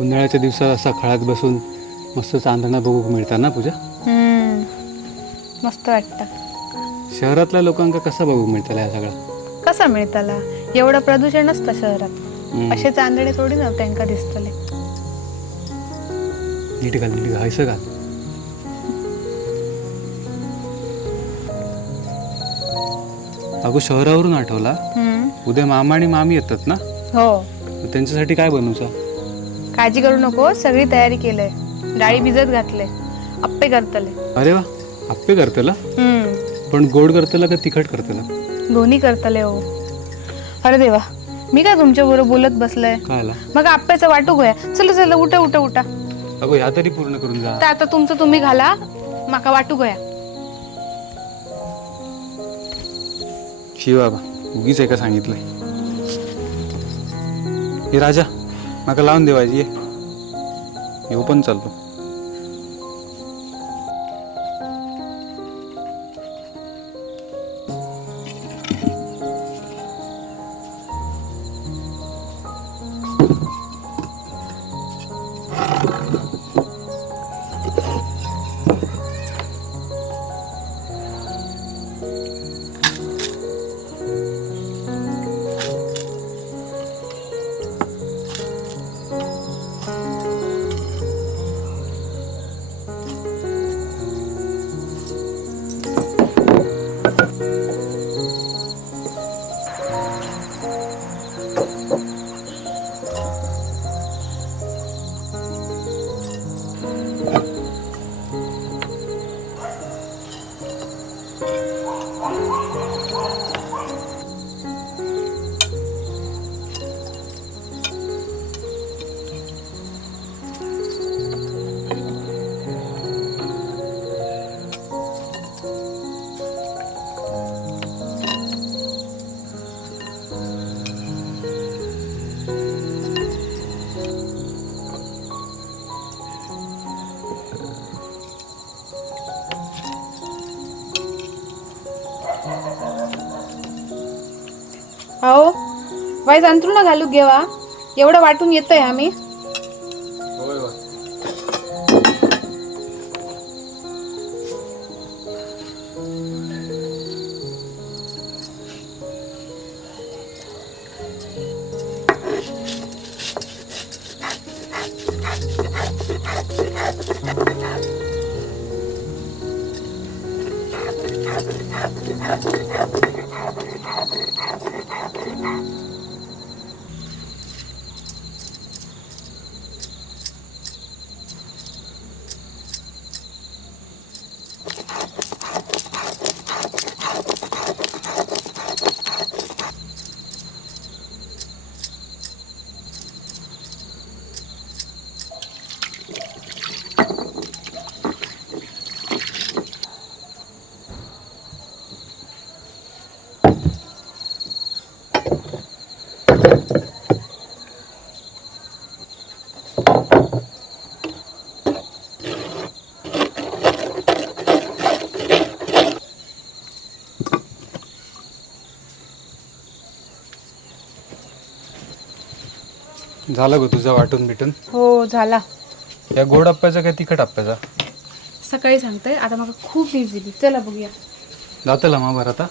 उन्हाळ्याच्या दिवसात असा खळात बसून मस्त चांदणा बघूक मिळतात ना पूजा. मस्त वाटतं. शहरातल्या लोकांका कसा बघूक मिळताला ह्या सगळा? कसा मिळताला? एवढं प्रदूषण नसतं शहरात. असे चांदणे थोडी ना त्यांका दिसतले. नीट घाल, नीट घाल, घाल. अगो शहरावरून आठवला, उद्या मामा आणि मामी येतात ना? हो. त्यांच्यासाठी काय बनवूचं? काळजी करू नको, सगळी तयारी केलंय. डाळी भिजत घातले, अप्पे करतले. अरे वा, अप्पे करतला? पण गोड करतला का तिखट करतला? दोन्ही करतले हो. अरे देवा, मी काय तुमच्या बरोबर बोलत बसलंय. मग अप्प्याचं वाटू गोया. चला चला, उठा उठा उठा. अगो ह्या तरी पूर्ण करून जा. तर आता तुमचं तुम्ही घाला, माका वाटू गोया. शी बाबा, उगीच आहे का सांगितलंय. हे राजा, माका लावून देवायची ये. येऊ पण चालतो. हो, वाईज अंथरुण घालू घेवा. एवढं वाटून येतंय आम्ही. झालं गो तुझा वाटून भेटून? हो झाला. या गोड अप्प्याचा काय तिखट अप्प्याचा? सकाळी सांगताय, आता मला खूप भीज दिली. चला बघूया. जातला मा बरं आता?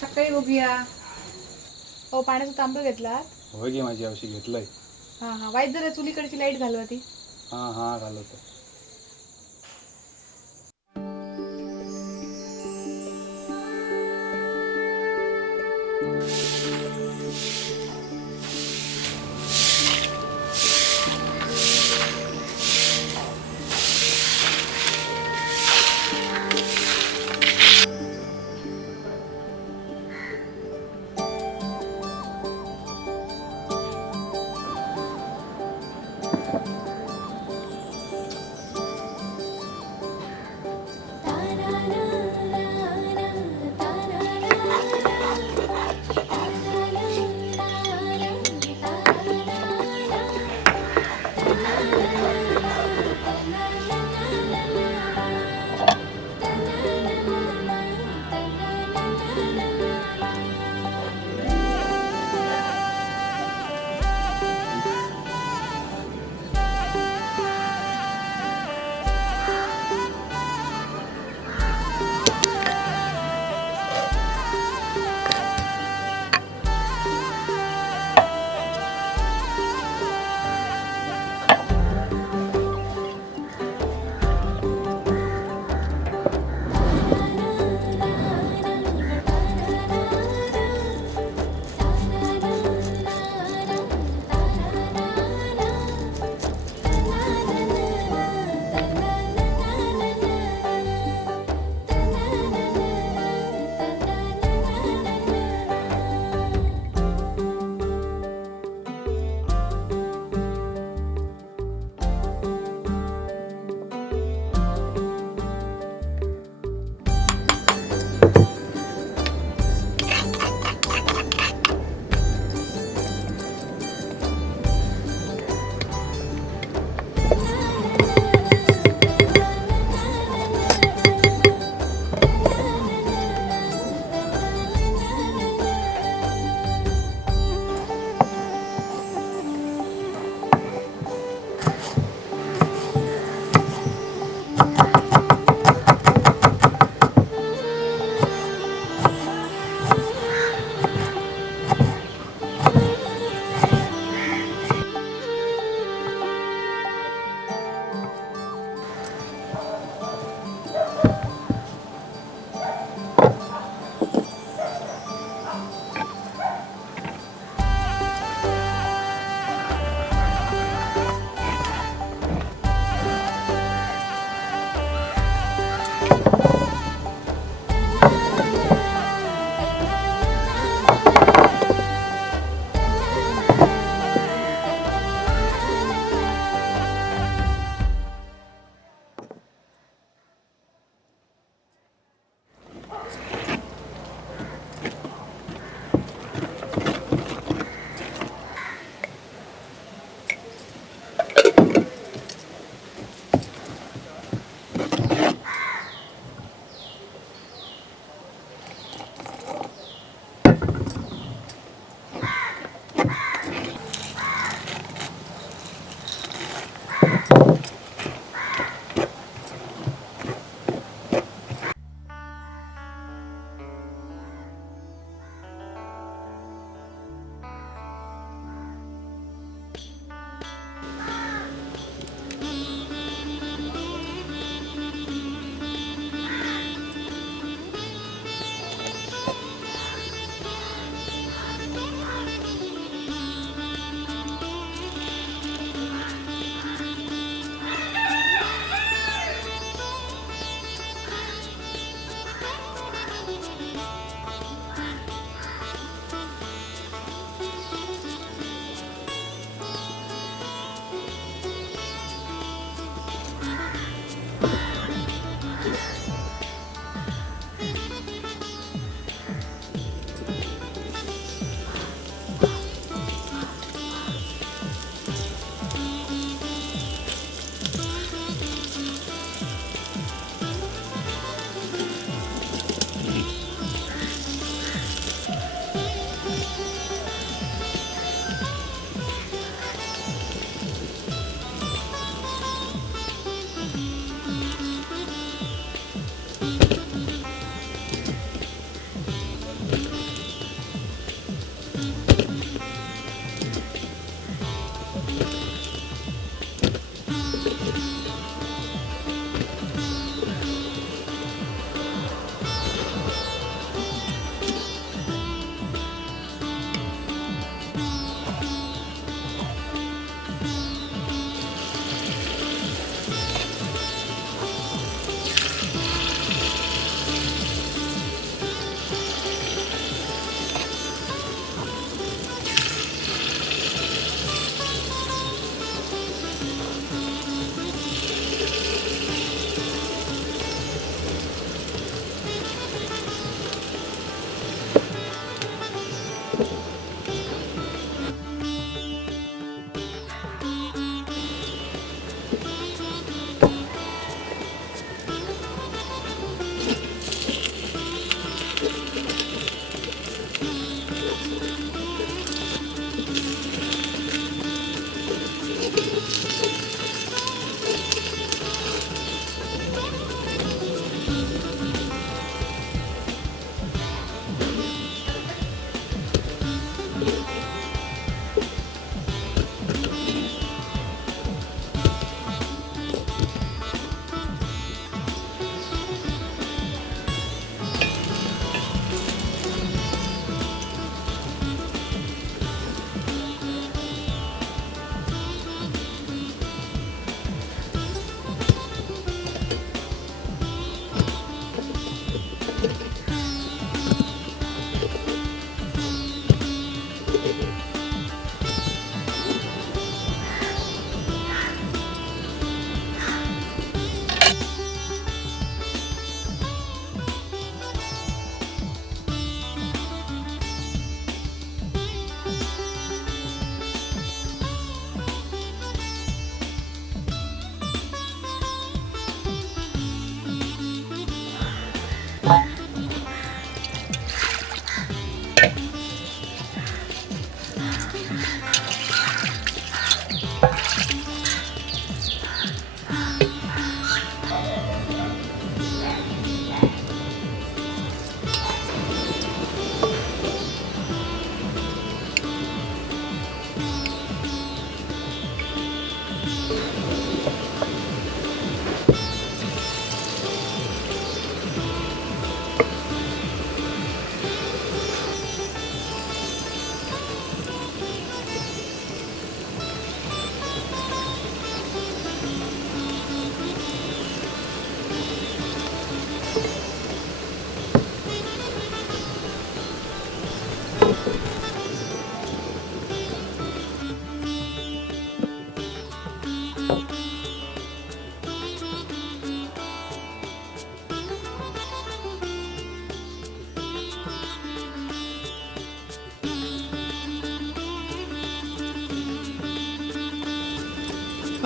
सकाळी बघूया. हो, पाण्याचा तांब घेतला? होय गे, माझी औषध घेतलंय. हा, वाईट जरा चुलीकडची लाईट घालवा ती. हा घालवतो.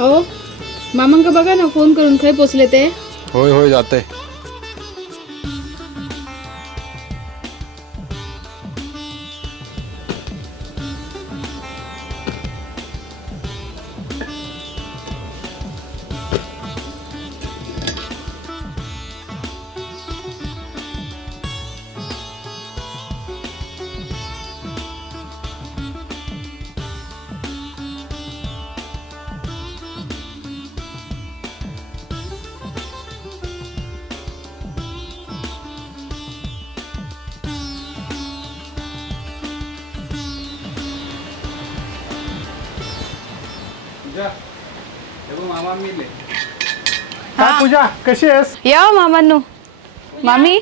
अहो मामांका बघा ना, फोन करून खय पोचले ते. होय होय जाते. मामा मिले. काय पूजा कशी आहेस? येवा मामांनो. मामी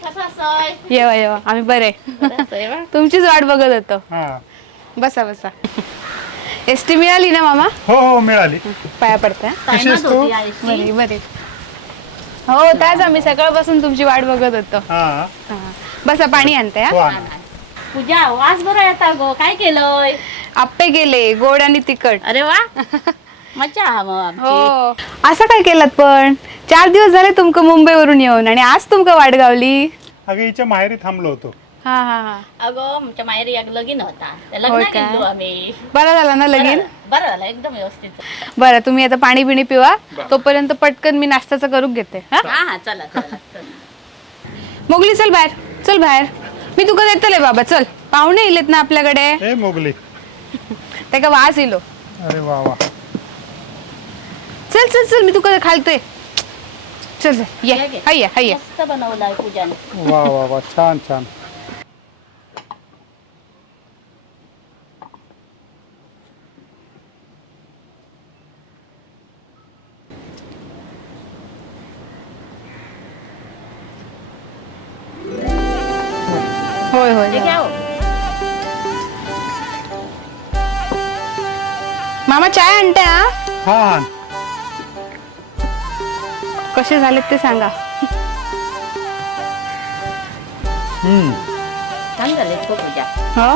येवा येवा, आम्ही बरे. तुमचीच वाट बघत होतो. हा बसा बसा. एसटी मिळाली ना मामा? हो हो मिळाली. पाया पडते. कशी आहेस तू? बरी बरी. हो त्याच आम्ही सकाळपासून तुमची वाट बघत होतो. हा हा. बसा, पाणी आणते. हो हा आण. पूजा वास बरा येता गो. काय केलंय? आप्पे गेले, गोड आणि तिखट. अरे वा, मजा हा मग आमची. हो. असं काय केलात पण? 4 दिवस झाले तुमका मुंबईवरून येऊन आणि आज तुमका वाट गावली. अगं हिच्या माहेरी थांबलो होतो. हा हा हा. अगं आमच्या माहेरी एक लगीन होता, त्या होय लग्नात काय? गेलो आम्ही. बरं झालं ना लगीन. बरं झालं, एकदम व्यवस्थित. बरं, तुम्ही आता पाणी बिणी पिवा, तोपर्यंत पटकन मी नाश्त्याचा करून घेते. हा हा हा, चला चला चला. मोगली चल बाहेर, चल बाहेर. मी तुका देतले बाबा, चल. पाहुणे इलेत ना आपल्याकडे. ए मोगली. ते का वास इलो. अरे वा वा. चल चल चल, मी तुका खालते. चल चल, ये. ये, ये. हाय हाय. मस्त बनवलाय पूजाने. वा वा वा, छान छान. होय होय. हे घ्या हो. मामा चाय आणते. हा, हा आण. कसे झालेत ते सांगा. छान झाले हो पूजा. हो,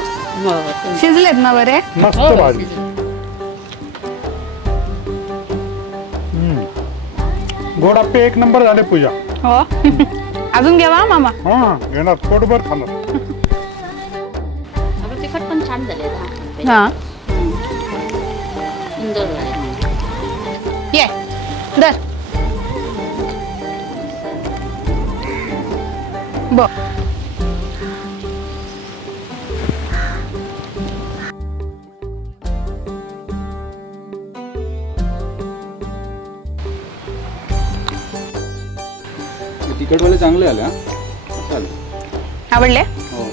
हो, तुम्ही- शिजलेत ना बरे? मस्त हो, भाजी. गोड आप्पे एक नंबर झाले पूजा. हो. अजून घ्यावा मामा. हा घेणार, पोटभर खाणार. अगं तिखट पण छान झाले ना. हा, सुंदर झाले. ये दर. ब तिखटवाले चांगले आले. हा चालेल. आवडले? हो.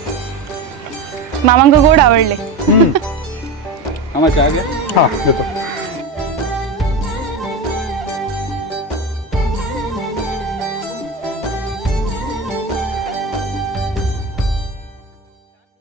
मामांक गोड आवडले. मामा चहा घ्या. हा घेतो.